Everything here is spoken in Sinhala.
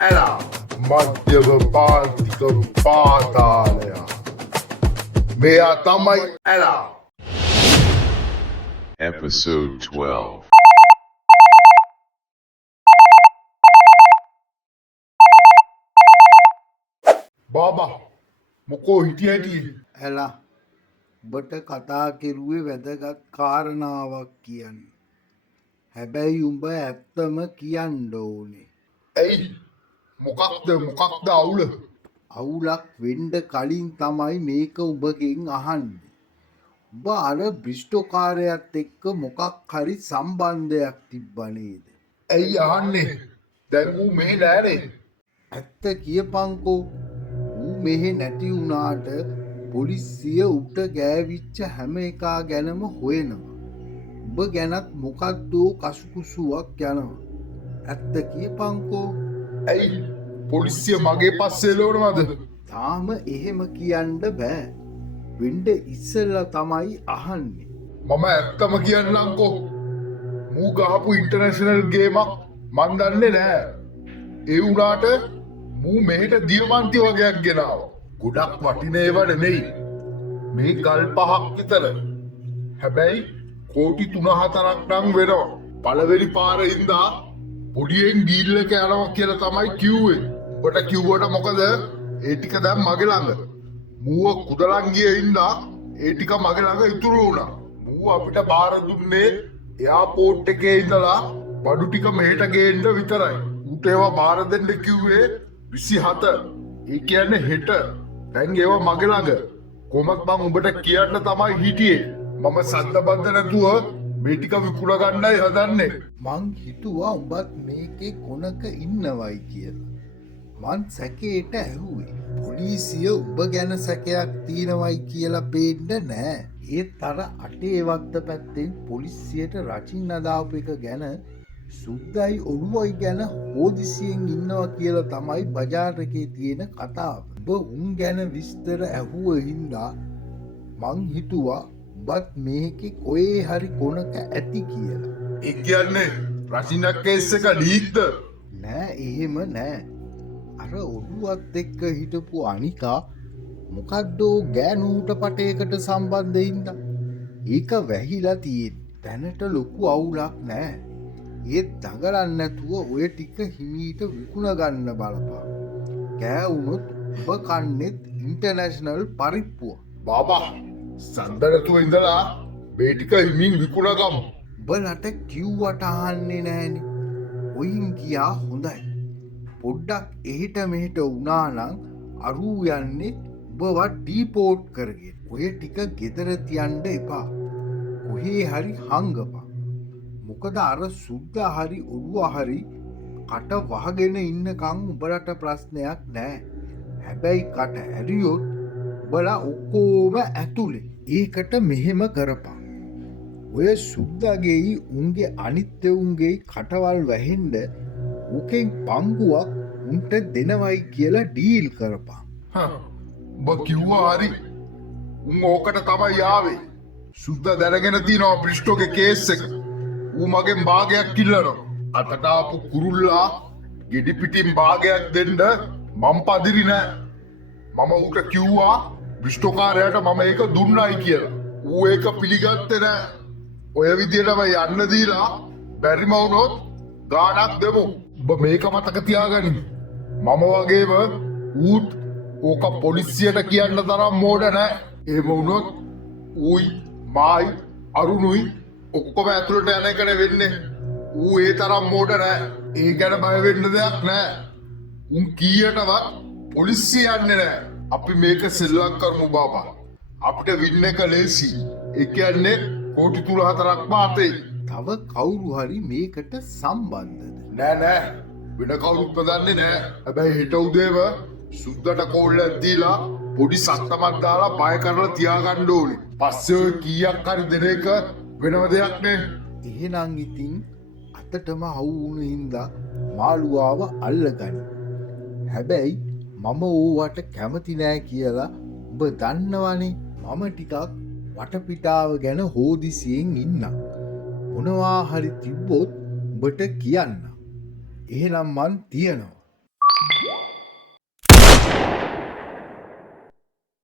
ඇලා මධ්‍යම පාන්තික පාතාලය මෙයා තමයි ඇලා Episode 12. බාබා මොකෝ හිටිය හැටි ඇලා ඔබට කතා කෙරුවේ වැදගත් කාරණාවක් කියන්න. හැබැයි උඹ ඇත්තම කියන්න ඕනේ. ඇයි මොකක්ද අවුල අවුලක් වෙන්න කලින් තමයි මේක උඹගෙන් අහන්නේ. උඹ අර බ්‍රිස්ටෝකාරයත් එක්ක මොකක් හරි සම්බන්ධයක් තිබ්බ නේද? ඇයි අහන්නේ දැන් ඌ මෙහෙ නෑනේ ඇත්ත කියපන්කෝ. ඌ මෙහෙ නැති වුණාට පොලිසිය උට ගෑවිච්ච හැම එකා ගැනම හොයනවා. උඹ ගැනත් මොකක්දෝ කසුකුසුවක් යනවා. ඇත්ත කියපන්කෝ. ඇයි පොලිසිය මගේ පස්සේ එළවනවද තාම එහෙම කියන්න බෑ. වෙන්ඩ ඉස්සල්ලා තමයි අහන්නේ. මම ඇත්තම කියන්නම්කෝ මූ ගහපු ඉන්ටර්නැෂනල් ගේමක් මන් දන්නේ නෑ ඒ වුණාට මූ මෙහෙට දියමන්ති වගේක් ගෙනාව ගොඩක් වටිනේව නෙමෙයි මේ ගල් 5ක් විතර හැබැයි කෝටි 3-4ක් නම් වෙනවා පළවෙනි පාර ඉඳා පොඩියෙන් ඩීල් එක යනවා කියලා තමයි කිව්වේ ඔබට කිව්වට මොකද ඒ ටික දැන් මගේ ළඟ මූව කුදලන් ගියේ ඉඳා ඒ ටික මගේ ළඟ ඉතුරු වුණා මූව අපිට බාර දුන්නේ එයාපෝට් එකේ ඉඳලා බඩු ටික මෙහෙට ගේන්න විතරයි ඌට ඒවා බාර දෙන්න කිව්වේ 27 ඒ කියන්නේ හෙට දැන් ඒවා මගේ ළඟ කොහොමත් මං උඹට කියන්න තමයි හිටියේ මම සද්දබද්ද නැතුව මේ ටික විකුණ ගන්නයි හදන්නේ මං හිතුවා උඹත් මේකේ කොනක ඉන්නවයි කියලා. මං සැකේට ඇහුවේ. පොලිසිය උඹ ගැන සැකයක් තියෙනවයි කියලා පේන්න නෑ. ඒත් අර අටේ වත්ත පැත්තෙන් පොලිසියට රචින්න දාපු එක ගැන සුද්දයි ඔළුවයි ගැන හෝදිසියෙන් ඉන්නවා කියලා තමයි බජාර් එකේ තියෙන කතාව. උඹ උන් ගැන විස්තර ඇහුව හින්දා මං හිතුවා උඹත් මේකේ කොහේ හරි කොනක ඇති කියලා. ඒ කියන්නේ රචිනක් කේස් එක ලීක්ද නෑ එහෙම නෑ. අර ඔළුවත් එක්ක හිටපු අනිකා මොකක්දෝ ගෑනූට පටයකට සම්බන්ධයින්ද. ඒක වැහිලා තියෙන තැනට ලොකු අවුලක් නෑ. ඒත් දඟලන්න නැතුව ඔය ටික හිමීට විකුණ ගන්න බලපන්. කෑවුනොත් ඔබ කන්නෙත් ඉන්ටර්නැෂනල් පරිප්පුව. බාබා සද්දනතුව ඉඳලා මේ ටික හිමින් විකුණගමු උඹලට කිව්වට අහන්නේ නෑනේ. ඔයින් කියා හොඳයි. පොඩ්ඩක් එහෙට මෙහෙට වුණානම් අරූ යන්නේ උඹවත් ඩීපෝට් කරගෙන. ඔය ටික ගෙදර තියන්න එපා. කොහේ හරි හංගපන්. මොකද අර සුද්දා හරි ඔළුව හරි කට වහගෙන ඉන්නකම් උඹලට ප්‍රශ්නයක් නෑ. හැබැයි කට ඇරියොත් උඹලා ඔක්කොම ඇතුලේ. ඒකට මෙහෙම කරපන්. ඔය සුද්දාගේයි උන්ගේ අනිත්‍යවුන්ගේ කටවල් වැහෙන්න උකෙන් පංගුවක් උන්ට දෙනවයි කියලා ඩීල් කරපන්. ඔබ කිව්වා හරි උන් ඕකට තමයි ආවේ සුද්දා දැනගෙන තියනවා බ්‍රිස්ටෝගේ කේස් එක ඌ මගෙන් භාගයක් කිල්ලනවා අතට ආපු කුරුල්ලා ගෙඩි පිටින් භාගයක් දෙන්න මම පදිරි නෑ මම ඌට කිව්වා බ්‍රිස්ටෝකාරයාට මම ඒක දුන්නයි කියලා ඌ ඒක පිළිගත්තේ නෑ ඔය විදිහටම යන්න දීලා බැරිම වුණොත් ගානක් දෙමු ඔබ මේක මතක තියාගනි මම වගේම ඌත් ඕක පොලිසියට කියන්න තරම් මෝඩ නෑ එහෙම වුණොත් ඌයි මායි අරුණුයි ඔක්කොම ඇතුළට යන එකට වෙන්නේ ඌ ඒ තරම් මෝඩ නෑ ඒ ගැන බය වෙන්න දෙයක් නෑ උන් කීයටවත් පොලිසිය යන්නේ නෑ අපි මේක සෙල්ලම් කරමු බාබා අපිට වින්න එක ලේසි ඒ කියන්නේ කෝටි 3-4ක් මාතේ තව කවුරු හරි මේකට සම්බන්ධද? නෑ වෙන කවුරුත් දන්නේ නෑ හැබැයි හෙට උදේම සුද්දට කෝල්ලක් දීලා පොඩි සත්තමක් දාලා බය කරලා තියාගන්න ඕනේ පස්සේ ඔය කීයක් හරි දෙන එක වෙනම දෙයක් නේ එහෙනම් ඉතින් අතටම හවු වුණු හින්දා මාළුවාව අල්ලගනි. හැබැයි මම ඕවට කැමති නෑ කියලා ඔබ දන්නවනේ. මම ටිකක් වටපිටාව ගැන හෝදිසියෙන් ඉන්නම්. මොනවා හරි තිබ්බොත් ඔබට කියන්න. එහෙනම් මං තියනවා.